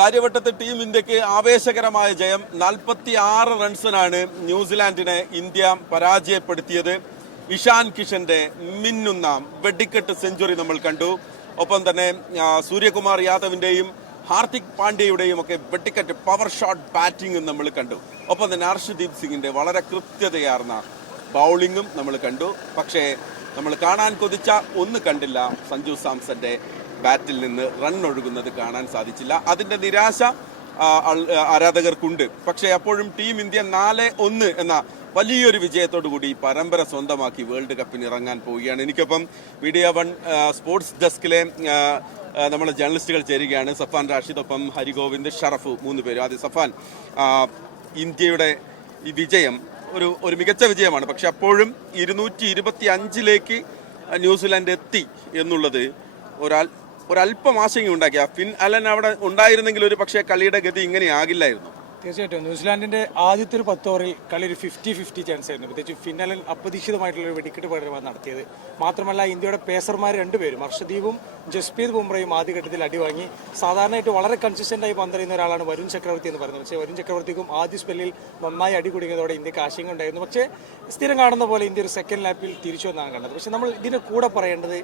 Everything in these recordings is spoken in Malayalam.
കാര്യവട്ടത്ത് ടീം ഇന്ത്യയ്ക്ക് ആവേശകരമായ ജയം. നാൽപ്പത്തി ആറ് റൺസിനാണ് ന്യൂസിലാൻഡിനെ ഇന്ത്യ പരാജയപ്പെടുത്തിയത്. ഇഷാൻ കിഷന്റെ മിന്നുന്ന വെടിക്കെട്ട് സെഞ്ചുറി നമ്മൾ കണ്ടു. ഒപ്പം തന്നെ സൂര്യകുമാർ യാദവിന്റെയും ഹാർദിക് പാണ്ഡ്യയുടെയും ഒക്കെ വെട്ടിക്കറ്റ് പവർ ഷോട്ട് ബാറ്റിംഗും നമ്മൾ കണ്ടു. ഒപ്പം തന്നെ ഹർഷദീപ് സിംഗിന്റെ വളരെ കൃത്യതയാർന്ന ബൗളിങ്ങും നമ്മൾ കണ്ടു. പക്ഷേ നമ്മൾ കാണാൻ കൊതിച്ച ഒന്ന് കണ്ടില്ല സഞ്ജു സാംസന്റെ ബാറ്റിൽ നിന്ന് റൺ ഒഴുകുന്നത് കാണാൻ സാധിച്ചില്ല. അതിന്റെ നിരാശ ആരാധകർക്കുണ്ട്. പക്ഷേ അപ്പോഴും ടീം ഇന്ത്യ നാല് ഒന്ന് എന്ന വലിയൊരു വിജയത്തോടു കൂടി പരമ്പര സ്വന്തമാക്കി വേൾഡ് കപ്പിന് ഇറങ്ങാൻ പോവുകയാണ്. എനിക്കൊപ്പം മീഡിയ വൺ സ്പോർട്സ് ഡെസ്കിലെ നമ്മുടെ ജേർണലിസ്റ്റുകൾ ചേരുകയാണ്. സഫാൻ റാഷിദ് ഒപ്പം ഹരിഗോവിന്ദ് ഷറഫ് മൂന്ന് പേരും. ആദ്യം സഫാൻ ഇന്ത്യയുടെ ഈ വിജയം ഒരു ഒരു മികച്ച വിജയമാണ്. പക്ഷെ അപ്പോഴും ഇരുന്നൂറ്റി ഇരുപത്തി അഞ്ചിലേക്ക് ന്യൂസിലാൻഡ് എത്തി എന്നുള്ളത് ഒരാൾ ഒരല്പം ആശങ്ക ഉണ്ടാക്കിയ ഫിൻ അലൻ അവിടെ ഉണ്ടായിരുന്നെങ്കിൽ ഒരു പക്ഷേ കളിയുടെ ഗതി ഇങ്ങനെ ആകില്ലായിരുന്നു. തീർച്ചയായിട്ടും. ന്യൂസിലാൻഡിന്റെ ആദ്യത്തെ ഒരു പത്ത് ഓവറിൽ കളി ഒരു ഫിഫ്റ്റി ഫിഫ്റ്റി ചാൻസ് ആയിരുന്നു. പ്രത്യേകിച്ച് ഫിന്നലിൽ അപ്രതീക്ഷിതമായിട്ടുള്ള ഒരു വെടിക്കെട്ട് പ്രകടനമാണ് നടത്തിയത്. മാത്രമല്ല ഇന്ത്യയുടെ പേസർമാർ രണ്ടുപേരും ഹർഷദീപും ജസ്പ്രീത് ബുംറയും ആദ്യഘട്ടത്തിൽ അടിവാങ്ങി. സാധാരണയായിട്ട് വളരെ കൺസിസ്റ്റന്റ് ആയി പന്തറിയുന്ന ഒരാളാണ് വരുൺ ചക്രവർത്തി എന്ന് പറയുന്നത്. പക്ഷേ വരുൺ ചക്രവർത്തിക്കും ആദ്യ സ്പെല്ലിൽ നന്നായി അടി കുടുങ്ങിയതോടെ ഇന്ത്യയ്ക്ക് ആശങ്ക ഉണ്ടായിരുന്നു. പക്ഷേ സ്ഥിരം കാണുന്ന പോലെ ഇന്ത്യ ഒരു സെക്കൻഡ് ലാപ്പിൽ തിരിച്ചു വന്നാണ് കണ്ടത്. പക്ഷേ നമ്മൾ ഇതിന്റെ കൂടെ പറയേണ്ടത്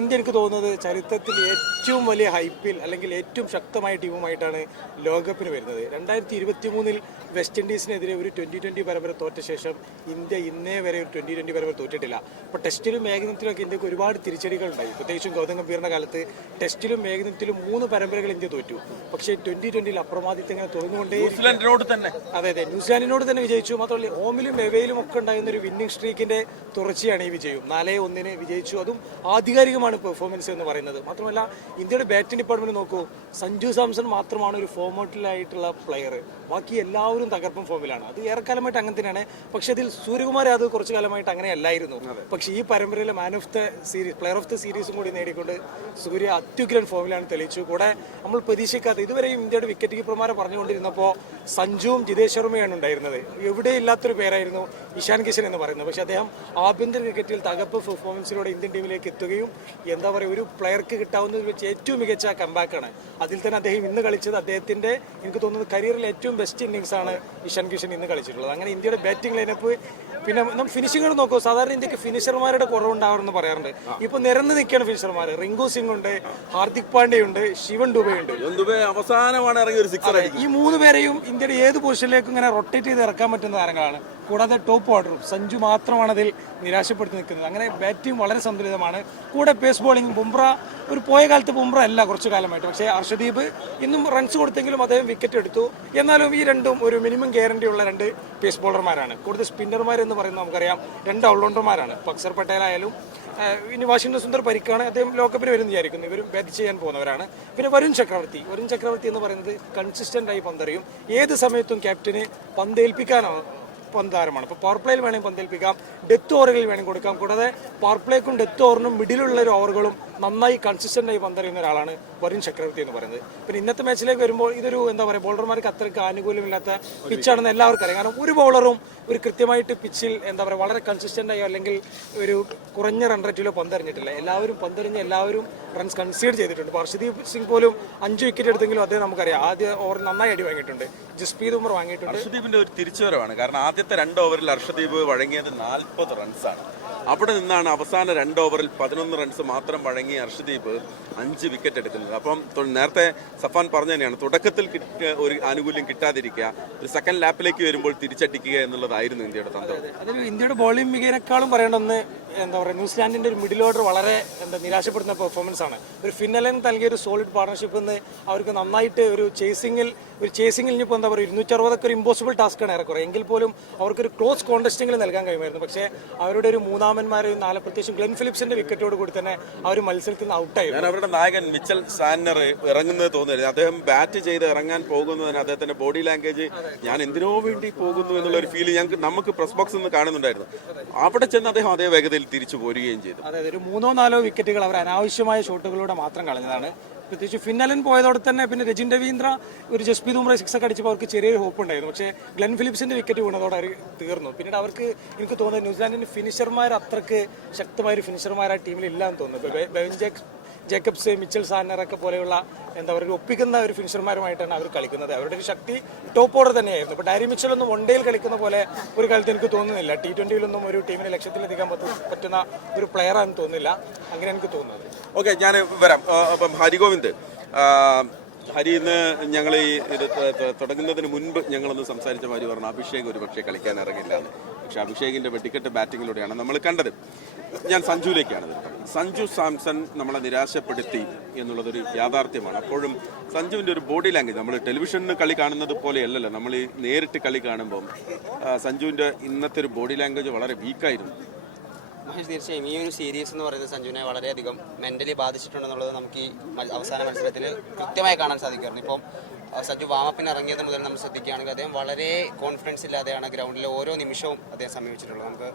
ഇന്ത്യ എനിക്ക് തോന്നുന്നത് ചരിത്രത്തിൽ ഏറ്റവും വലിയ ഹൈപ്പിൽ അല്ലെങ്കിൽ ഏറ്റവും ശക്തമായ ടീമുമായിട്ടാണ് ലോകകപ്പിന് വരുന്നത്. രണ്ടായിരത്തി ഇരുപത്തി മൂന്നിൽ വെസ്റ്റ് ഇൻഡീസിനെതിരെ ഒരു ട്വന്റി ട്വന്റി പരമ്പര തോറ്റ ശേഷം ഇന്ത്യ ഇന്നേ വരെ ഒരു ട്വന്റി ട്വന്റി പരമ്പര തോറ്റിട്ടില്ല. അപ്പോൾ ടെസ്റ്റിലും ഏകദിനത്തിലൊക്കെ ഇന്ത്യയ്ക്ക് ഒരുപാട് തിരിച്ചടികൾ ഉണ്ടായി പ്രത്യേകിച്ചും ഗൗതം ഗംഭീറിന്റെ കാലത്ത് ടെസ്റ്റിലും ഏകദിനത്തിലും മൂന്ന് പരമ്പരകൾ ഇന്ത്യ തോറ്റു. പക്ഷേ ട്വന്റി ട്വന്റിയിൽ അപ്രമാദിത്യം ഇങ്ങനെ തുറന്നുകൊണ്ടേ ന്യൂസിലാൻഡിനോട് തന്നെ. അതെ അതെ. ന്യൂസിലാൻഡിനോട് തന്നെ വിജയിച്ചു. മാത്രമല്ല ഹോമിലും എവയിലും ഒക്കെ ഉണ്ടായിരുന്ന ഒരു വിന്നിംഗ് സ്ട്രീക്കിന്റെ തുടർച്ചയാണ് ഈ വിജയം. നാലേ ഒന്നിന് വിജയിച്ചു. അതും ആധികാരികമാണ് പെർഫോമൻസ് എന്ന് പറയുന്നത്. മാത്രമല്ല ഇന്ത്യയുടെ ബാറ്റിംഗ് ഡിപ്പാർട്ട്മെന്റ് നോക്കൂ. സഞ്ജു സാംസൺ മാത്രമാണ് ഒരു ഫോമോട്ടിലായിട്ടുള്ള പ്ലെയർ ബാക്കി എല്ലാവരും തകർപ്പൻ ഫോമിലാണ്. അത് ഏറെക്കാലമായിട്ട് അങ്ങനെ തന്നെയാണ്. പക്ഷെ അതിൽ സൂര്യകുമാർ യാദവ് കുറച്ചു കാലമായിട്ട് അങ്ങനെ അല്ലായിരുന്നു പക്ഷെ ഈ പരമ്പരയിലെ man of the series player of the സീരീസും കൂടി നേടിക്കൊണ്ട് സൂര്യ അത്യുഗ്രൻ ഫോമിലാണ് തെളിയിച്ചു കൂടെ നമ്മൾ പ്രതീക്ഷിക്കാത്ത ഇതുവരെയും ഇന്ത്യയുടെ വിക്കറ്റ് കീപ്പർമാരെ പറഞ്ഞുകൊണ്ടിരുന്നപ്പോൾ സഞ്ജുവും ജിതേഷ് ശർമ്മയാണ് ഉണ്ടായിരുന്നത്. എവിടെയില്ലാത്തൊരു പേരായിരുന്നു ഇഷാൻ കിഷൻ എന്ന് പറയുന്നത്. പക്ഷേ അദ്ദേഹം ആഭ്യന്തര ക്രിക്കറ്റിൽ തകർപ്പ് പെർഫോമൻസിലൂടെ ഇന്ത്യൻ ടീമിലേക്ക് എത്തുകയും എന്താ പറയുക ഒരു പ്ലെയർക്ക് കിട്ടാവുന്നതിൽ വെച്ച് ഏറ്റവും മികച്ച കമ്പാക്കാണ് അതിൽ തന്നെ അദ്ദേഹം ഇന്ന് കളിച്ചത് അദ്ദേഹത്തിന്റെ എനിക്ക് തോന്നുന്നത് കരിയറിൽ ഏറ്റവും ബെസ്റ്റ് ഇന്നിങ്സ് ആണ് ഇഷാൻ കിഷൻ ഇന്ന് കളിച്ചിട്ടുള്ളത്. അങ്ങനെ ഇന്ത്യയുടെ ബാറ്റിംഗ് ലൈനപ്പ് പിന്നെ നമ്മൾ ഫിനിഷിംഗ് നോക്കൂ സാധാരണ ഇന്ത്യയ്ക്ക് ഫിനിഷർമാരുടെ കുറവുണ്ടാവാറെന്ന് പറയാറുണ്ട്. ഇപ്പൊ നിരന്ന് നിൽക്കുകയാണ് ഫിനിഷർമാർ റിങ്കു സിംഗ് ഉണ്ട് ഹാർദിക് പാണ്ഡ്യ ഉണ്ട് ശിവൻ ദുബൈ ഉണ്ട്. അവസാനമാണ് ഒരു സിക്സർ ഈ മൂന്ന് പേരെയും ഇന്ത്യയുടെ ഏത് പൊസിഷനിലേക്കും ഇങ്ങനെ റൊട്ടേറ്റ് ചെയ്ത് ഇറക്കാൻ പറ്റുന്ന താരങ്ങളാണ്. കൂടാതെ ടോപ്പ് ഓർഡറും സഞ്ജു മാത്രമാണ് അതിൽ നിരാശപ്പെടുത്തി നിൽക്കുന്നത്. അങ്ങനെ ബാറ്റിംഗ് വളരെ സന്തുലിതമാണ് കൂടെ പേസ് ബോളിംഗ് ബുംറ ഒരു പോയ കാലത്ത് ബുംറ അല്ല കുറച്ചു കാലമായിട്ട്. പക്ഷേ അർഷദീപ് ഇന്നും റൺസ് കൊടുത്തെങ്കിലും അദ്ദേഹം വിക്കറ്റ് എടുത്തു. എന്നാലും ഈ രണ്ടും ഒരു മിനിമം ഗ്യാരണ്ടി ഉള്ള രണ്ട് പേസ് ബോളർമാരാണ് കൂടുതൽ സ്പിന്നർമാർ എന്ന് പറയുന്നത് നമുക്കറിയാം. രണ്ട് ഓൾറൗണ്ടർമാരാണ് പക്സർ പട്ടേൽ ആയാലും ഇനി വാഷിംഗ്ടൺ സുന്ദർ പരിക്കാണ് അദ്ദേഹം ലോകകപ്പിന് വരും വിചാരിക്കുന്നു. ഇവരും ബാറ്റ് ചെയ്യാൻ പോകുന്നവരാണ്. പിന്നെ വരുൺ ചക്രവർത്തി. വരുൺ ചക്രവർത്തി എന്ന് പറയുന്നത് കൺസിസ്റ്റന്റ് ആയി പന്തറിയും. ഏത് സമയത്തും ക്യാപ്റ്റന് പന്തേൽപ്പിക്കാനാണ് പന്താരമാണ്. അപ്പോൾ പവർ പ്ലേയിൽ വേണമെങ്കിൽ പന്തേൽപ്പിക്കാം. ഡെത്ത് ഓവറുകളിൽ വേണമെങ്കിൽ കൊടുക്കാം. കൂടാതെ പവർ പ്ലേക്കും ഡെത്ത് ഓവറിനും മിഡിലുള്ള ഒരു ഓവറുകളും നന്നായി കൺസിസ്റ്റന്റ് ആയി പന്തറിയുന്ന ഒരാളാണ് വരുൺ ചക്രവർത്തി എന്ന് പറയുന്നത്. പിന്നെ ഇന്നത്തെ മാച്ചിലേക്ക് വരുമ്പോൾ ഇതൊരു എന്താ പറയുക ബോളർമാർക്ക് അത്രയ്ക്ക് ആനുകൂല്യമില്ലാത്ത പിച്ചാണെന്ന് എല്ലാവർക്കും അറിയാം. കാരണം ഒരു ബോളറും ഒരു കൃത്യമായിട്ട് പിച്ചിൽ എന്താ പറയുക വളരെ കൺസിസ്റ്റന്റ് ആയോ അല്ലെങ്കിൽ ഒരു കുറഞ്ഞ റൺ റേറ്റിലോ പന്തറിഞ്ഞിട്ടില്ല. എല്ലാവരും പന്തെറിഞ്ഞ് എല്ലാവരും റൺസ് കൺസീഡ് ചെയ്തിട്ടുണ്ട്. ഇപ്പോൾ ഹർഷദീപ് സിംഗ് പോലും അഞ്ച് വിക്കറ്റ് എടുത്തെങ്കിലും അദ്ദേഹം നമുക്കറിയാം ആദ്യ ഓവർ നന്നായി അടി വാങ്ങിയിട്ടുണ്ട്. ജസ്പ്രീത് ഉമർ വാങ്ങിയിട്ടുണ്ട്. ഹർഷദീപിന്റെ ഒരു തിരിച്ചുവരവാണ്. കാരണം ആദ്യത്തെ രണ്ട് ഓവറിൽ അർഷദ്വീപ് വഴങ്ങിയത് നാൽപ്പത് റൺസാണ് അവിടെ നിന്നാണ് അവസാന രണ്ട് ഓവറിൽ പതിനൊന്ന് റൺസ് മാത്രം വഴങ്ങി അർഷദ്വീപ് അഞ്ച് വിക്കറ്റ് എടുക്കുന്നത്. അപ്പം നേരത്തെ സഫാൻ പറഞ്ഞു തന്നെയാണ് തുടക്കത്തിൽ ഒരു ആനുകൂല്യം കിട്ടാതിരിക്കുക ഒരു സെക്കൻഡ് ലാപ്പിലേക്ക് വരുമ്പോൾ തിരിച്ചടിക്കുക എന്നുള്ളതായിരുന്നു ഇന്ത്യയുടെ തന്ത്രം. ഇന്ത്യയുടെ ബോളിംഗ് മികവിനേക്കാളും പറയേണ്ടതെന്ന് എന്താ പറയുക ന്യൂസിലാൻഡിന്റെ ഒരു മിഡിൽ ഓർഡർ വളരെ എന്താ നിരാശപ്പെടുന്ന പെർഫോമൻസ് ആണ്. ഒരു ഫിന്നലൻ നൽകിയ ഒരു സോളിഡ് പാർട്ണർഷിപ്പ് എന്ന് അവർക്ക് നന്നായിട്ട് ഒരു ചേസിംഗിൽ ഒരു ചേസിംഗിൽ ഇനിയിപ്പോൾ എന്താ പറയുക ഇരുന്നൂറ്ററുപതൊക്കെ ഒരു ഇമ്പോസിബിൾ ടാസ്ക് ആണ് ഏറെക്കുറെ. എങ്കിൽ പോലും അവർക്കൊരു ക്ലോസ് കോണ്ടസ്റ്റിംഗിൽ നൽകാൻ കഴിയുമായിരുന്നു. പക്ഷേ അവരുടെ ഒരു മൂന്നാമന്മാരെയും നാല് പ്രത്യേകിച്ചും ഗ്ലെൻ ഫിലിപ്സിന്റെ വിക്കറ്റോട് കൂടി തന്നെ അവർ മത്സരത്തിൽ നിന്ന് ഔട്ടായി ഞാൻ അവരുടെ നായകൻ മിച്ചൽ സാന്നർ ഇറങ്ങുന്നത് തോന്നുന്നു. അദ്ദേഹം ബാറ്റ് ചെയ്ത് ഇറങ്ങാൻ പോകുന്നതിന് അദ്ദേഹത്തിന്റെ ബോഡി ലാംഗ്വേജ് ഞാൻ എന്തിനോ വേണ്ടി പോകുന്നു എന്നുള്ള ഒരു ഫീൽ ഞങ്ങൾക്ക് നമുക്ക് പ്രസ് ബോക്സ് നിന്ന് കാണുന്നുണ്ടായിരുന്നു. അവിടെ ചെന്ന് അദ്ദേഹം അതേ വേഗതയിൽ തിരിച്ചു പോരുകയും ചെയ്തു. അതായത് ഒരു മൂന്നോ നാലോ വിക്കറ്റുകൾ അവർ അനാവശ്യമായ ഷോട്ടുകളിലൂടെ മാത്രം കളഞ്ഞതാണ്. പ്രത്യേകിച്ച് ഫിന്നലൻ പോയതോടെ തന്നെ പിന്നെ രജിൻ രവീന്ദ്ര ഒരു ജസ്പീത് ബുംറ സിക്സ് ഒക്കെ അടിച്ചപ്പോൾ അവർക്ക് ചെറിയൊരു ഹോപ്പ് ഉണ്ടായിരുന്നു. പക്ഷേ ഗ്ലെൻ ഫിലിപ്സിന്റെ വിക്കറ്റ് വീണതോടെ അവർ തീർന്നു. പിന്നീട് അവർക്ക് എനിക്ക് തോന്നുന്നത് ന്യൂസിലാൻഡിന്റെ ഫിനിഷർമാർ അത്രയ്ക്ക് ശക്തമായ ഒരു ഫിനിഷർമാർ ആ ടീമിൽ ഇല്ല എന്ന് തോന്നുന്നു. ഇപ്പോൾ ബെ- ജാക്സ് ജേക്കബ്സ് മിച്ചൽ സാനറൊക്കെ പോലെയുള്ള എന്താ പറയുക ഒപ്പിക്കുന്ന ഒരു ഫിനിഷർമാരുമായിട്ടാണ് അവർ കളിക്കുന്നത്. അവരുടെ ഒരു ശക്തി ടോപ്പ് ഓർഡർ തന്നെയായിരുന്നു. ഇപ്പോൾ ഡാരി മിച്ചലൊന്നും വൺ ഡേയിൽ കളിക്കുന്ന പോലെ ഒരു കാലത്ത് എനിക്ക് തോന്നുന്നില്ല. ടി ട്വന്റിയിലൊന്നും ഒരു ടീമിനെ ലക്ഷ്യത്തിലെത്തിക്കാൻ പറ്റ- പറ്റുന്ന ഒരു പ്ലെയറാണെന്ന് തോന്നുന്നില്ല. അങ്ങനെ എനിക്ക് തോന്നുന്നത്. ഓക്കെ ഞാൻ വരാം. അപ്പം ഹരിഗോവിന്ദ്. ഹരി ഇന്ന് ഞങ്ങൾ ഈ തുടങ്ങുന്നതിന് മുൻപ് ഞങ്ങളൊന്ന് സംസാരിച്ച മാതിരി പറഞ്ഞു. അഭിഷേക് ഒരു പക്ഷേ കളിക്കാൻ ഇറങ്ങില്ല എന്ന് പക്ഷെ അഭിഷേകിന്റെ വെടിക്കെട്ട് ബാറ്റിങ്ങിലൂടെയാണ് നമ്മൾ കണ്ടത്. ഞാൻ സഞ്ജുവിലേക്കാണ് സഞ്ജു സാംസൺ നമ്മളെ നിരാശപ്പെടുത്തി എന്നുള്ളതൊരു യാഥാർത്ഥ്യമാണ്. അപ്പോഴും സഞ്ജുവിന്റെ ഒരു ബോഡി ലാംഗ്വേജ് നമ്മൾ ടെലിവിഷനിൽ കളി കാണുന്നത് പോലെയല്ലല്ലോ. നമ്മൾ ഈ നേരിട്ട് കളി കാണുമ്പം സഞ്ജുവിന്റെ ഇന്നത്തെ ഒരു ബോഡി ലാംഗ്വേജ് വളരെ വീക്കായിരുന്നു. മഹേഷ് തീർച്ചയായും ഈ ഒരു സീരീസ് എന്ന് പറയുന്നത് സഞ്ജുവിനെ വളരെയധികം മെന്റലി ബാധിച്ചിട്ടുണ്ടെന്നുള്ളത് നമുക്ക് ഈ അവസാന മത്സരത്തിൽ കൃത്യമായി കാണാൻ സാധിക്കുമായിരുന്നു. ഇപ്പം സഞ്ജു വാമപ്പിന് ഇറങ്ങിയത് മുതൽ നമ്മൾ ശ്രദ്ധിക്കുകയാണെങ്കിൽ അദ്ദേഹം വളരെ കോൺഫിഡൻസ് ഇല്ലാതെയാണ് ഗ്രൗണ്ടിലെ ഓരോ നിമിഷവും അദ്ദേഹം സമീപിച്ചിട്ടുള്ളത്. നമുക്ക്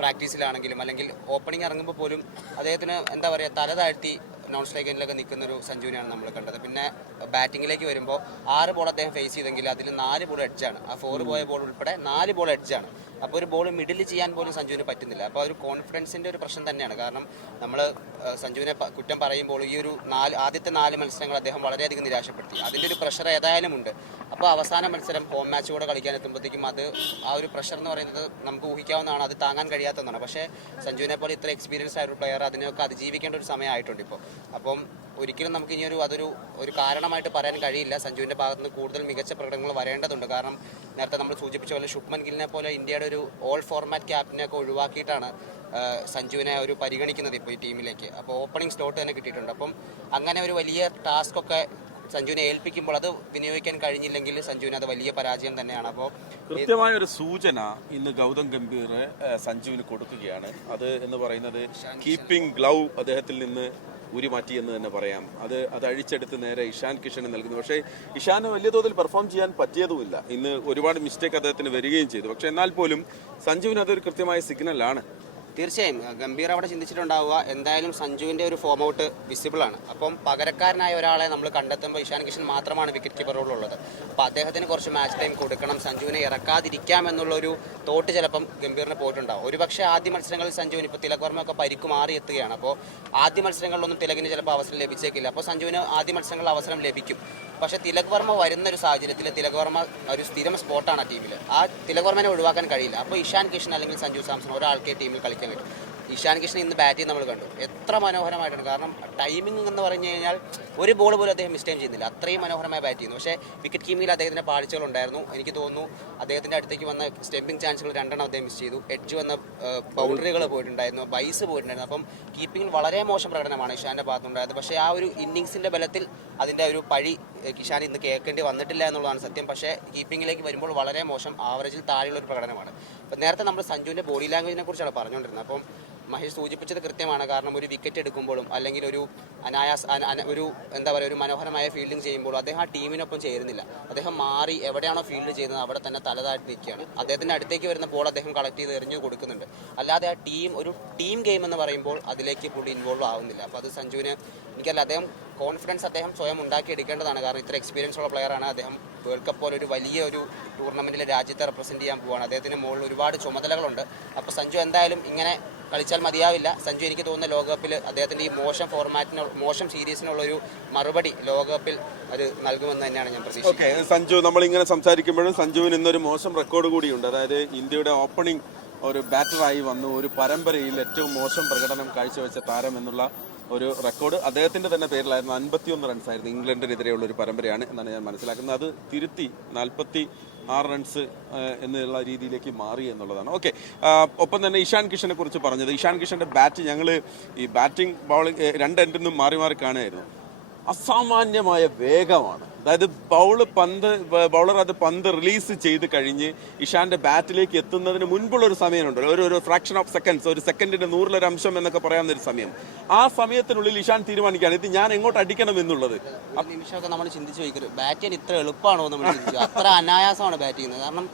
പ്രാക്ടീസിലാണെങ്കിലും അല്ലെങ്കിൽ ഓപ്പണിംഗ് ഇറങ്ങുമ്പോൾ പോലും അദ്ദേഹത്തിന് എന്താ പറയുക തല താഴ്ത്തി നോൺ സ്ട്രൈക്കിലൊക്കെ നിൽക്കുന്ന ഒരു സഞ്ജുവിനെയാണ് നമ്മൾ കണ്ടത്. പിന്നെ ബാറ്റിങ്ങിലേക്ക് വരുമ്പോൾ ആറ് ബോൾ അദ്ദേഹം ഫേസ് ചെയ്തെങ്കിൽ അതിൽ നാല് ബോൾ എഡ്ജാണ് ആ ഫോർ പോയ ബോൾ ഉൾപ്പെടെ നാല് ബോൾ എഡ്ജാണ് അപ്പോൾ ഒരു ബോൾ മിഡിൽ ചെയ്യാൻ പോലും സഞ്ജുവിന് പറ്റുന്നില്ല. അപ്പോൾ ഒരു കോൺഫിഡൻസിന്റെ ഒരു പ്രശ്നം തന്നെയാണ്. കാരണം നമ്മൾ സഞ്ജുവിനെ കുറ്റം പറയുമ്പോൾ ഈ ഒരു നാല് ആദ്യത്തെ നാല് മത്സരങ്ങൾ അദ്ദേഹം വളരെയധികം നിരാശപ്പെടുത്തി. അതിന്റെ ഒരു പ്രഷർ ഏതായാലും ഉണ്ട്. അപ്പോൾ അവസാന മത്സരം ഹോം മാച്ച് കൂടെ കളിക്കാൻ എത്തുമ്പോഴത്തേക്കും അത് ആ ഒരു പ്രഷർ എന്ന് പറയുന്നത് നമുക്ക് ഊഹിക്കാവുന്നതാണ്. അത് താങ്ങാൻ കഴിയാത്തതാണ്. പക്ഷേ സഞ്ജുവിനെ പോലെ ഇത്ര എക്സ്പീരിയൻസ് ആയ ഒരു പ്ലെയർ അതിനെയൊക്കെ അതിജീവിക്കേണ്ട ഒരു സമയമായിട്ടുണ്ട് ഇപ്പോൾ അപ്പം ഒരിക്കലും നമുക്ക് ഇനിയൊരു അതൊരു ഒരു കാരണമായിട്ട് പറയാൻ കഴിയില്ല. സഞ്ജുവിന്റെ ഭാഗത്ത് നിന്ന് കൂടുതൽ മികച്ച പ്രകടനങ്ങൾ വരേണ്ടതുണ്ട്. കാരണം നേരത്തെ നമ്മൾ സൂചിപ്പിച്ച പോലെ ശുഭ്മൻ ഗില്ലിനെ പോലെ ഇന്ത്യയുടെ ഒരു ഓൾ ഫോർമാറ്റ് ക്യാപ്റ്റനെ ഒക്കെ ഒഴിവാക്കിയിട്ടാണ് സഞ്ജുവിനെ ഒരു പരിഗണിക്കുന്നത് ഇപ്പോൾ ഈ ടീമിലേക്ക് അപ്പോൾ ഓപ്പണിംഗ് സ്ലോട്ട് തന്നെ കിട്ടിയിട്ടുണ്ട്. അപ്പം അങ്ങനെ ഒരു വലിയ ടാസ്ക് ഒക്കെ സഞ്ജുവിനെ ഏൽപ്പിക്കുമ്പോൾ അത് വിനിയോഗിക്കാൻ കഴിഞ്ഞില്ലെങ്കിൽ സഞ്ജുവിന് അത് വലിയ പരാജയം തന്നെയാണ്. അപ്പോൾ കൃത്യമായ ഒരു സൂചന ഇന്ന് ഗൗതം ഗംഭീർ സഞ്ജുവിന് കൊടുക്കുകയാണ്. അത് എന്ന് പറയുന്നത് കീപ്പിംഗ് ഗ്ലൗ അദ്ദേഹത്തിൽ നിന്ന് ഉരിമാറ്റി എന്ന് തന്നെ പറയാം. അത് അത് അഴിച്ചെടുത്ത് നേരെ ഇഷാൻ കിഷന് നൽകുന്നു. പക്ഷേ ഇഷാന് വലിയ തോതിൽ പെർഫോം ചെയ്യാൻ പറ്റിയതുമില്ല. ഇന്ന് ഒരുപാട് മിസ്റ്റേക്ക് അദ്ദേഹത്തിന് വരികയും ചെയ്തു. പക്ഷേ എന്നാൽ പോലും സഞ്ജുവിന് അതൊരു കൃത്യമായ സിഗ്നലാണ് തീർച്ചയായും ഗംഭീർ അവിടെ ചിന്തിച്ചിട്ടുണ്ടാവുക. എന്തായാലും സഞ്ജുവിന്റെ ഒരു ഫോം ഔട്ട് വിസിബിൾ ആണ്. അപ്പം പകരക്കാരനായ ഒരാളെ നമ്മൾ കണ്ടെത്തുമ്പോൾ ഇഷാൻ കിഷൻ മാത്രമാണ് വിക്കറ്റ് കീപ്പർ റോളുള്ളത് അപ്പോൾ അദ്ദേഹത്തിന് കുറച്ച് മാച്ച് ടൈം കൊടുക്കണം. സഞ്ജുവിനെ ഇറക്കാതിരിക്കാം എന്നുള്ള ഒരു തോട്ട് ചിലപ്പം ഗംഭീറിന് പോയിട്ടുണ്ടാവും. ഒരുപക്ഷെ ആദ്യ മത്സരങ്ങളിൽ സഞ്ജുവിന് ഇപ്പോൾ തിലക് വർമ്മ ഒക്കെ പരിക്ക് മാറി എത്തുകയാണ്. അപ്പോൾ ആദ്യ മത്സരങ്ങളിലൊന്നും തിലകിന് ചിലപ്പോൾ അവസരം ലഭിച്ചേക്കില്ല. അപ്പോൾ സഞ്ജുവിന് ആദ്യ മത്സരങ്ങളിൽ അവസരം ലഭിക്കും. പക്ഷെ തിലക് വർമ്മ വരുന്ന ഒരു സാഹചര്യത്തിൽ തിലക് വർമ്മ ഒരു സ്ഥിരം സ്പോട്ടാണ് ആ ടീമിൽ ആ തിലക് വർമ്മനെ ഒഴിവാക്കാൻ കഴിയില്ല. അപ്പോൾ ഇഷാൻ കിഷൻ അല്ലെങ്കിൽ സഞ്ജു സാംസൺ ഒരാൾക്കേ ടീമിൽ കളിക്കാൻ പറ്റും. ഇഷാൻ കിഷൻ ഇന്ന് ബാറ്റ് ചെയ്ത് നമ്മൾ കണ്ടു. എത്ര മനോഹരമായിട്ടാണ് കാരണം ടൈമിംഗ് എന്ന് പറഞ്ഞു കഴിഞ്ഞാൽ ഒരു ബോൾ പോലും അദ്ദേഹം മിസ്റ്റേം ചെയ്യുന്നില്ല. അത്രയും മനോഹരമായി ബാറ്റ് ചെയ്യുന്നു. പക്ഷേ വിക്കറ്റ് കീമിങ്ങിൽ അദ്ദേഹത്തിന് പാഴ്ചകളുണ്ടായിരുന്നു എനിക്ക് തോന്നുന്നു അദ്ദേഹത്തിന്റെ അടുത്തേക്ക് വന്ന സ്റ്റെമ്പിംഗ് ചാൻസുകൾ രണ്ടെണ്ണം അദ്ദേഹം മിസ് ചെയ്തു. എഡ്ജ് വന്ന ബൗണ്ടറികൾ പോയിട്ടുണ്ടായിരുന്നു. ബൈസ് പോയിട്ടുണ്ടായിരുന്നു. അപ്പം കീപ്പിംഗിൽ വളരെ മോശം പ്രകടനമാണ് ഇഷാന്റെ ഭാഗത്തുണ്ടായത് പക്ഷേ ആ ഒരു ഇന്നിങ്സിന്റെ ബലത്തിൽ അതിന്റെ ഒരു പഴി കിഷാൻ ഇന്ന് കേൾക്കേണ്ടി വന്നിട്ടില്ല എന്നുള്ളതാണ് സത്യം. പക്ഷേ കീപ്പിങ്ങിലേക്ക് വരുമ്പോൾ വളരെ മോശം ആവറേജിൽ താഴെയുള്ള ഒരു പ്രകടനമാണ്. അപ്പം നേരത്തെ നമ്മൾ സഞ്ജുവിന്റെ ബോഡി ലാംഗ്വേജിനെ കുറിച്ചാണ് പറഞ്ഞുകൊണ്ടിരുന്നത്. അപ്പം മഹേഷ് സൂചിപ്പിച്ചത് കൃത്യമാണ്. കാരണം ഒരു വിക്കറ്റ് എടുക്കുമ്പോഴും അല്ലെങ്കിൽ ഒരു അനായാസ അന- അന- ഒരു എന്താ പറയുക ഒരു മനോഹരമായ ഫീൽഡിംഗ് ചെയ്യുമ്പോഴും അദ്ദേഹം ആ ടീമിനൊപ്പം ചേരുന്നില്ല. അദ്ദേഹം മാറി എവിടെയാണോ ഫീൽഡ് ചെയ്യുന്നത് അവിടെ തന്നെ തലതായിട്ട് നിൽക്കുകയാണ് അദ്ദേഹത്തിന്റെ അടുത്തേക്ക് വരുന്ന ബോൾ അദ്ദേഹം കളക്ട് ചെയ്ത് എറിഞ്ഞു കൊടുക്കുന്നുണ്ട്. അല്ലാതെ ആ ടീം ഒരു ടീം ഗെയിം എന്ന് പറയുമ്പോൾ അതിലേക്ക് പുള്ളി ഇൻവോൾവ് ആവുന്നില്ല. അപ്പോൾ അത് സഞ്ജുവിന് എനിക്കല്ല അദ്ദേഹം കോൺഫിഡൻസ് അദ്ദേഹം സ്വയം ഉണ്ടാക്കിയെടുക്കേണ്ടതാണ്. കാരണം ഇത്ര എക്സ്പീരിയൻസ് ഉള്ള പ്ലെയറാണ് അദ്ദേഹം വേൾഡ് കപ്പ് പോലെ ഒരു വലിയ ഒരു ടൂർണമെന്റിൽ രാജ്യത്തെ റെപ്രസെന്റ് ചെയ്യാൻ പോവുകയാണ് അദ്ദേഹത്തിന് മുകളിൽ ഒരുപാട് ചുമതലകളുണ്ട്. അപ്പോൾ സഞ്ജു എന്തായാലും ഇങ്ങനെ കളിച്ചാൽ മതിയാവില്ല. സഞ്ജു എനിക്ക് തോന്നുന്ന ലോകകപ്പിൽ അദ്ദേഹത്തിന്റെ ഈ മോശം ഫോർമാറ്റിന് മോശം സീരീസിനുള്ള ഒരു മറുപടി ലോകകപ്പിൽ അത് നൽകുമെന്ന് തന്നെയാണ് ഞാൻ പ്രതീക്ഷിക്കുന്നത്. സഞ്ജു നമ്മൾ ഇങ്ങനെ സംസാരിക്കുമ്പോഴും സഞ്ജുവിന് ഇന്നൊരു മോശം റെക്കോർഡ് കൂടിയുണ്ട്. അതായത് ഇന്ത്യയുടെ ഓപ്പണിംഗ് ഒരു ബാറ്ററായി വന്നു. ഒരു പരമ്പരയിൽ ഏറ്റവും മോശം പ്രകടനം കാഴ്ചവെച്ച താരം എന്നുള്ള ഒരു റെക്കോർഡ് അദ്ദേഹത്തിന്റെ തന്നെ പേരിലായിരുന്നു അൻപത്തിയൊന്ന് റൺസ് ആയിരുന്നു. ഇംഗ്ലണ്ടിനെതിരെയുള്ള ഒരു പരമ്പരയാണ് എന്നാണ് ഞാൻ മനസ്സിലാക്കുന്നത്. അത് തിരുത്തി നാൽപ്പത്തി ആറ് റൺസ് എന്നുള്ള രീതിയിലേക്ക് മാറി എന്നുള്ളതാണ്. ഓക്കെ ഒപ്പം തന്നെ ഇഷാൻ കിഷനെ കുറിച്ച് പറഞ്ഞത്. ഇഷാൻ കിഷന്റെ ബാറ്റ് ഞങ്ങൾ ഈ ബാറ്റിംഗ് ബൗളിംഗ് രണ്ട് എൻഡിൽ നിന്നും മാറി മാറി കാണുമായിരുന്നു അസാമാന്യമായ വേഗമാണ്. അതായത് ബൗൾ പന്ത് ബൗളർ അത് പന്ത് റിലീസ് ചെയ്ത് കഴിഞ്ഞ് ഇഷാന്റെ ബാറ്റിലേക്ക് എത്തുന്നതിന് മുൻപുള്ള ഒരു സമയമുണ്ടല്ലോ. ഒരു ഒരു ഫ്രാക്ഷൻ ഓഫ് സെക്കൻഡ്സ് ഒരു സെക്കൻഡിന്റെ നൂറിലൊരു അംശം എന്നൊക്കെ പറയാവുന്ന ഒരു സമയം. ആ സമയത്തിനുള്ളിൽ ഇഷാൻ തീരുമാനിക്കുകയാണ്. ഇത് ഞാൻ എങ്ങോട്ട് അടിക്കണം എന്നുള്ളത്? നിമിഷമൊക്കെ നമ്മൾ ചിന്തിച്ചു വയ്ക്കരുത് ബാറ്റ് ചെയ്യാൻ ഇത്ര എളുപ്പമാണോ നമ്മൾ അത്ര അനായാസമാണ് ബാറ്റ് ചെയ്യുന്നത്. കാരണം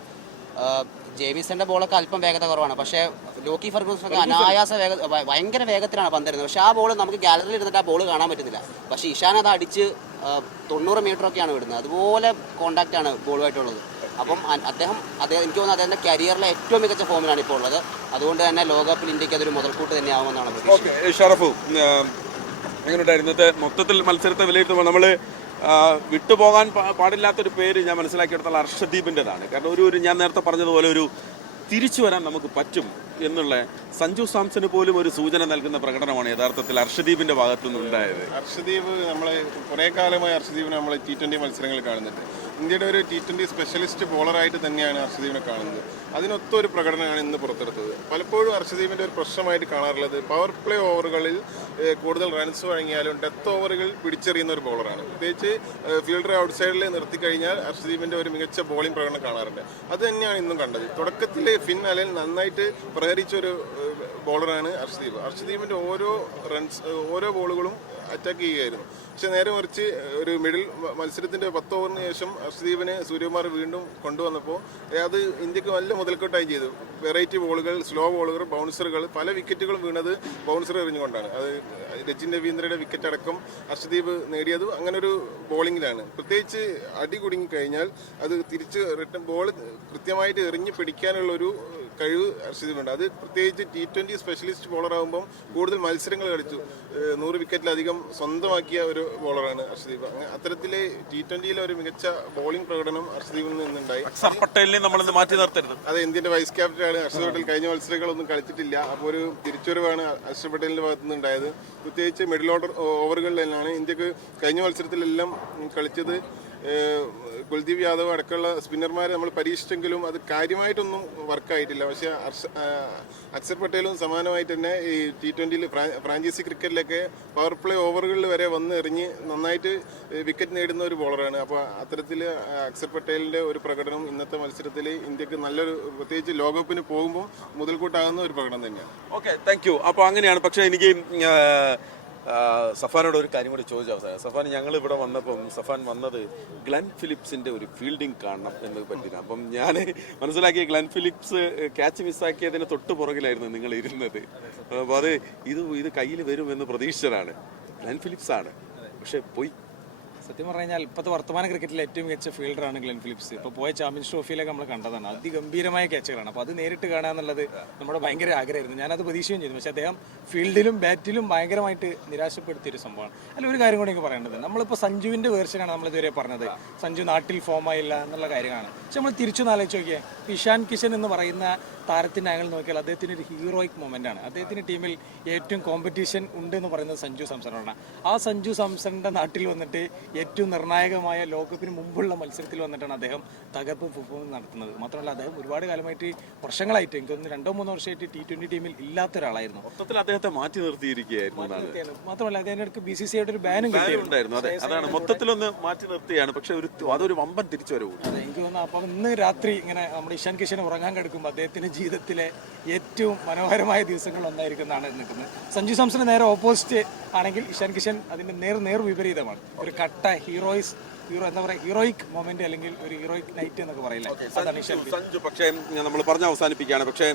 ജേമിസന്റെ ബോളൊക്കെ അല്പം വേഗത കുറവാണ്. പക്ഷേ ലോക്കി ഫെർഗൂസൺ ഒക്കെ അനായാസ വേഗ ഭയങ്കര വേഗത്തിലാണ് പന്തരുന്നത് പക്ഷേ ആ ബോൾ നമുക്ക് ഗാലറിയിൽ ഇരുന്നിട്ട് ആ ബോൾ കാണാൻ പറ്റുന്നില്ല. പക്ഷേ ഇഷാൻ അത് അടിച്ച് തൊണ്ണൂറ് മീറ്റർ ഒക്കെയാണ് വിടുന്നത്. അതുപോലെ കോണ്ടാക്റ്റ് ആണ് ബോളുമായിട്ടുള്ളത് അപ്പം അദ്ദേഹം അദ്ദേഹം എനിക്ക് തോന്നുന്നു അദ്ദേഹത്തിന്റെ കരിയറിലെ ഏറ്റവും മികച്ച ഫോമിലാണ് ഇപ്പോൾ ഉള്ളത്. അതുകൊണ്ട് തന്നെ ലോകകപ്പിൽ ഇന്ത്യയ്ക്ക് അതൊരു മുതൽക്കൂട്ട് തന്നെയാവുമെന്നാണ് പ്രതീക്ഷ. ഷറഫു എങ്ങനെയുണ്ടായിരുന്നു? ഇന്നത്തെ മൊത്തത്തിൽ മത്സരത്തെ വിലയിരുത്തുമ്പോൾ നമ്മൾ വിട്ടുപോകാൻ പാടില്ലാത്തൊരു പേര് ഞാൻ മനസ്സിലാക്കിയെടുത്തുള്ള അർഷദീപിന്റെതാണ്. കാരണം ഒരു ഒരു ഞാൻ നേരത്തെ പറഞ്ഞതുപോലെ ഒരു തിരിച്ചു വരാൻ നമുക്ക് പറ്റും. എന്നുള്ള സഞ്ജു സാംസന് പോലും ഒരു സൂചന നൽകുന്ന പ്രകടനമാണ് യഥാർത്ഥത്തിൽ അർഷദീപിന്റെ ഭാഗത്തു നിന്നുണ്ടായത്. അർഷദീപ് നമ്മളെ കുറേ കാലമായി അർഷദീപിനെ നമ്മൾ ടി ട്വന്റി മത്സരങ്ങളിൽ കാണുന്നുണ്ട്. ഇന്ത്യയുടെ ഒരു ടി ട്വന്റി സ്പെഷ്യലിസ്റ്റ് ബോളറായിട്ട് തന്നെയാണ് അർഷദീപിനെ കാണുന്നത്. അതിനൊത്തൊരു പ്രകടനമാണ് ഇന്ന് പുറത്തെടുത്തത്. പലപ്പോഴും അർഷദീപിന്റെ ഒരു പ്രശ്നമായിട്ട് കാണാറുള്ളത് പവർ പ്ലേ ഓവറുകളിൽ കൂടുതൽ റൺസ് വഴങ്ങിയാലും ഡെത്ത് ഓവറുകൾ പിടിച്ചെറിയുന്ന ഒരു ബോളറാണ് പ്രത്യേകിച്ച് ഫീൽഡർ ഔട്ട് സൈഡിൽ നിർത്തി കഴിഞ്ഞാൽ അർഷദീപിന്റെ ഒരു മികച്ച ബോളിംഗ് പ്രകടനം കാണാറുണ്ട്. അത് തന്നെയാണ് ഇന്നും കണ്ടത്. തുടക്കത്തിൽ ഫിൻ അലൻ നന്നായിട്ട് പ്രഹരിച്ച ഒരു ബോളറാണ് അർഷദീപ്. അർഷദീപിന്റെ ഓരോ റൺസ് ഓരോ ബോളുകളും അറ്റാക്ക് ചെയ്യുകയായിരുന്നു. പക്ഷെ നേരെ മറിച്ച് ഒരു മിഡിൽ മത്സരത്തിന്റെ പത്ത് ഓവറിന് ശേഷം അർഷദീപിനെ സൂര്യകുമാർ വീണ്ടും കൊണ്ടുവന്നപ്പോൾ അത് ഇന്ത്യയ്ക്ക് നല്ല മുതൽക്കൂട്ടായി ചെയ്തു. വെറൈറ്റി ബോളുകൾ സ്ലോ ബോളുകൾ ബൗൺസറുകൾ പല വിക്കറ്റുകളും വീണത് ബൗൺസർ എറിഞ്ഞുകൊണ്ടാണ്. അത് രജിൻ രവീന്ദ്രയുടെ വിക്കറ്റ് അടക്കം അർഷദീപ് നേടിയത് ഒരു ബോളിങ്ങിലാണ് പ്രത്യേകിച്ച് അടി കുടുങ്ങി കഴിഞ്ഞാൽ അത് തിരിച്ച് റിട്ടേൺ ബോൾ കൃത്യമായിട്ട് എറിഞ്ഞ് പിടിക്കാനുള്ള ഒരു കഴിവ് ഹർഷദീപുണ്ട് അത് പ്രത്യേകിച്ച് ടി ട്വന്റി സ്പെഷ്യലിസ്റ്റ് ബോളർ ആകുമ്പോൾ കൂടുതൽ മത്സരങ്ങൾ കളിച്ചു. നൂറ് വിക്കറ്റിലധികം സ്വന്തമാക്കിയ ഒരു ബോളറാണ് ഹർഷദീപ് അങ്ങനെ അത്തരത്തിലെ ടി ട്വന്റിയിലെ ഒരു മികച്ച ബോളിംഗ് പ്രകടനം ഹർഷദീപിൽ നിന്നുണ്ടായി. അക്സർ പട്ടേലിനെ നമ്മൾ മാറ്റി നിർത്തരുത്. അത് ഇന്ത്യന്റെ വൈസ് ക്യാപ്റ്റനാണ് ഹർഷദ് പട്ടേൽ കഴിഞ്ഞ മത്സരങ്ങളൊന്നും കളിച്ചിട്ടില്ല. അപ്പോൾ ഒരു തിരിച്ചുവരവാണ് ഹർഷദ് പട്ടേലിന്റെ ഭാഗത്തു നിന്നുണ്ടായത്. പ്രത്യേകിച്ച് മിഡിൽ ഓർഡർ ഓവറുകളിലെല്ലാം ഇന്ത്യയ്ക്ക് കഴിഞ്ഞ മത്സരത്തിലെല്ലാം കളിച്ചത്. കുൽദീപ് യാദവ് അടക്കമുള്ള സ്പിന്നർമാരെ നമ്മൾ പരീക്ഷിച്ചെങ്കിലും അത് കാര്യമായിട്ടൊന്നും വർക്കായിട്ടില്ല. പക്ഷേ അക്സർ പട്ടേലും സമാനമായിട്ട് തന്നെ ഈ ടി ട്വന്റിയിൽ ഫ്രാഞ്ചൈസി ക്രിക്കറ്റിലൊക്കെ പവർ പ്ലേ ഓവറുകളിൽ വരെ വന്ന് എറിഞ്ഞ് നന്നായിട്ട് വിക്കറ്റ് നേടുന്ന ഒരു ബോളറാണ് അപ്പോൾ അത്തരത്തിൽ അക്സർ പട്ടേലിന്റെ ഒരു പ്രകടനം ഇന്നത്തെ മത്സരത്തിൽ ഇന്ത്യയ്ക്ക് നല്ലൊരു പ്രത്യേകിച്ച് ലോകകപ്പിന് പോകുമ്പോൾ മുതൽക്കൂട്ടാകുന്ന ഒരു പ്രകടനം തന്നെയാണ്. ഓക്കെ താങ്ക് യു അപ്പോൾ അങ്ങനെയാണ്. പക്ഷേ എനിക്ക് സഫാനോട് ഒരു കാര്യം കൂടി ചോദിച്ചു അവസാനം. സഫാൻ ഞങ്ങൾ ഇവിടെ വന്നപ്പം സഫാൻ വന്നത് ഗ്ലൻ ഫിലിപ്സിന്റെ ഒരു ഫീൽഡിംഗ് കാണണം എന്ന് പറ്റില്ല അപ്പം ഞാൻ മനസ്സിലാക്കിയ ഗ്ലൻ ഫിലിപ്സ് ക്യാച്ച് മിസ്സാക്കിയതിന് തൊട്ട് പുറകിലായിരുന്നു നിങ്ങൾ ഇരുന്നത്. അപ്പോൾ അത് ഇത് ഇത് കയ്യിൽ വരുമെന്ന് പ്രതീക്ഷിച്ചതാണ്. ഗ്ലൻ ഫിലിപ്സ് ആണ്. പക്ഷെ പോയി സത്യം പറഞ്ഞു കഴിഞ്ഞാൽ ഇപ്പോഴത്തെ വർത്തമാന ക്രിക്കറ്റിലെ ഏറ്റവും മികച്ച ഫീൽഡറാണ് ഗ്ലെൻ ഫിലിപ്സ്. ഇപ്പോൾ പോയ ചാമ്പ്യൻസ് ട്രോഫിയിലൊക്കെ നമ്മൾ കണ്ടതാണ്. അതിഗംഭീരമായ ക്യാച്ചുകളാണ്. അപ്പോൾ അത് നേരിട്ട് കാണുക എന്നുള്ളത് നമ്മുടെ ഭയങ്കര ആഗ്രഹമായിരുന്നു. ഞാനത് പ്രതീക്ഷയും ചെയ്തു. പക്ഷെ അദ്ദേഹം ഫീൽഡിലും ബാറ്റിലും ഭയങ്കരമായിട്ട് നിരാശപ്പെടുത്തിയൊരു സംഭവമാണ്. അല്ല ഒരു കാര്യം കൂടി എനിക്ക് പറയേണ്ടത്. നമ്മളിപ്പോൾ സഞ്ജുവിന്റെ വേർഷനാണ് നമ്മൾ ഇതുവരെ പറഞ്ഞത്. സഞ്ജു നാട്ടിൽ ഫോമായില്ല എന്നുള്ള കാര്യമാണ് പക്ഷെ നമ്മൾ തിരിച്ചു നാലോചിച്ച് നോക്കിയാൽ ഇഷാൻ കിഷൻ എന്ന് പറയുന്ന താരത്തിന്റെ ആംഗിൾ നോക്കിയാൽ അദ്ദേഹത്തിന് ഒരു ഹീറോയിക് മൊമെന്റ് ആണ്. അദ്ദേഹത്തിന് ടീമിൽ ഏറ്റവും കോമ്പറ്റീഷൻ ഉണ്ടെന്ന് പറയുന്നത് സഞ്ജു സാംസണാണ്. ആ സഞ്ജു സാംസണിന്റെ നാട്ടിൽ വന്നിട്ട് ഏറ്റവും നിർണായകമായ ലോകകപ്പിന് മുമ്പുള്ള മത്സരത്തിൽ വന്നിട്ടാണ് അദ്ദേഹം തകർപ്പ് പെർഫോമൻസ് നടത്തുന്നത്. മാത്രമല്ല അദ്ദേഹം ഒരുപാട് കാലമായിട്ട് വർഷങ്ങളായിട്ട് എനിക്ക് തോന്നുന്നു രണ്ടോ മൂന്നോ വർഷമായിട്ട് ടി ട്വന്റി ടീമിൽ ഇല്ലാത്ത ഒരാളായിരുന്നു മൊത്തത്തിൽ അദ്ദേഹത്തെ മാറ്റി നിർത്തിയിരിക്കുകയായിരുന്നു മാത്രമല്ല മാത്രമല്ല അടുത്ത് ബി സി സി ആയിട്ട് ഒരു ബാനും ഉണ്ടായിരുന്നു. അതെ അതാണ്. മൊത്തത്തിലൊന്ന് മാറ്റി നിർത്തിയാണ്. പക്ഷെ ഒരു അതൊരു വമ്പൻ തിരിച്ചുവരവ് അതെ, എനിക്ക് തോന്നുന്നു അപ്പം ഇന്ന് രാത്രി ഇങ്ങനെ നമ്മുടെ ഇഷാൻ കിഷൻ ഉറങ്ങാൻ കിടക്കുമ്പോൾ അദ്ദേഹത്തിന്റെ ജീവിതത്തിലെ ഏറ്റവും മനോഹരമായ ദിവസങ്ങൾ ഒന്നായിരിക്കുന്നതാണ് നിൽക്കുന്നത്. സഞ്ജു സാംസന് നേരെ ഓപ്പോസിറ്റ് ആണെങ്കിൽ ഇഷാൻ കിഷൻ അതിന്റെ നേർ നേർ വിപരീതമാണ്. ഒരു കട്ട ഹീറോയിസ് ഹീറോ എന്താ പറയുക ഹീറോയിക് മൊമെന്റ് അല്ലെങ്കിൽ ഒരു ഹീറോയിക് നൈറ്റ് എന്നൊക്കെ പറയില്ല? അതാണ് ഇഷാൻ സഞ്ജു പക്ഷേ നമ്മൾ പറഞ്ഞ അവസാനിപ്പിക്കുകയാണ്. പക്ഷേ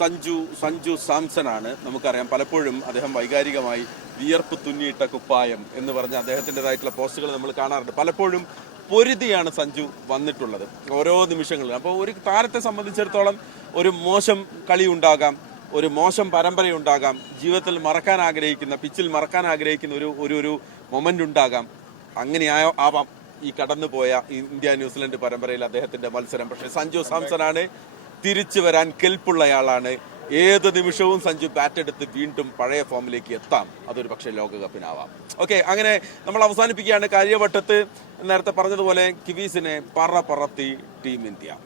സഞ്ജു സഞ്ജു സാംസൺ ആണ് നമുക്കറിയാം പലപ്പോഴും അദ്ദേഹം വൈകാരികമായി വിയർപ്പ് തുന്നിയിട്ട കുപ്പായം എന്ന് പറഞ്ഞ അദ്ദേഹത്തിന്റെതായിട്ടുള്ള പോസ്റ്റുകൾ നമ്മൾ കാണാറുണ്ട്. പലപ്പോഴും പൊരുതിയാണ് സഞ്ജു വന്നിട്ടുള്ളത് ഓരോ നിമിഷങ്ങളിലും. അപ്പോൾ ഒരു താരത്തെ സംബന്ധിച്ചിടത്തോളം ഒരു മോശം കളി ഉണ്ടാകാം ഒരു മോശം പരമ്പരയുണ്ടാകാം ജീവിതത്തിൽ മറക്കാൻ ആഗ്രഹിക്കുന്ന പിച്ചിൽ മറക്കാൻ ആഗ്രഹിക്കുന്ന ഒരു ഒരു ഒരു മൊമെന്റ് ഉണ്ടാകാം. അങ്ങനെ ആവാം ഈ കടന്നുപോയ ഇന്ത്യ ന്യൂസിലൻഡ് പരമ്പരയിൽ അദ്ദേഹത്തിന്റെ മത്സരം. പക്ഷേ സഞ്ജു സാംസൺ ആണ് തിരിച്ചു വരാൻ കെൽപ്പുള്ളയാളാണ്. ഏത് നിമിഷവും സഞ്ജു ബാറ്റ് എടുത്ത് വീണ്ടും പഴയ ഫോമിലേക്ക് എത്താം. അതൊരു പക്ഷേ ലോകകപ്പിനാവാം. ഓക്കെ അങ്ങനെ നമ്മൾ അവസാനിപ്പിക്കുകയാണ്. കാര്യവട്ടത്ത് നേരത്തെ പറഞ്ഞതുപോലെ കിവീസിനെ പറ പറത്തി ടീം ഇന്ത്യ.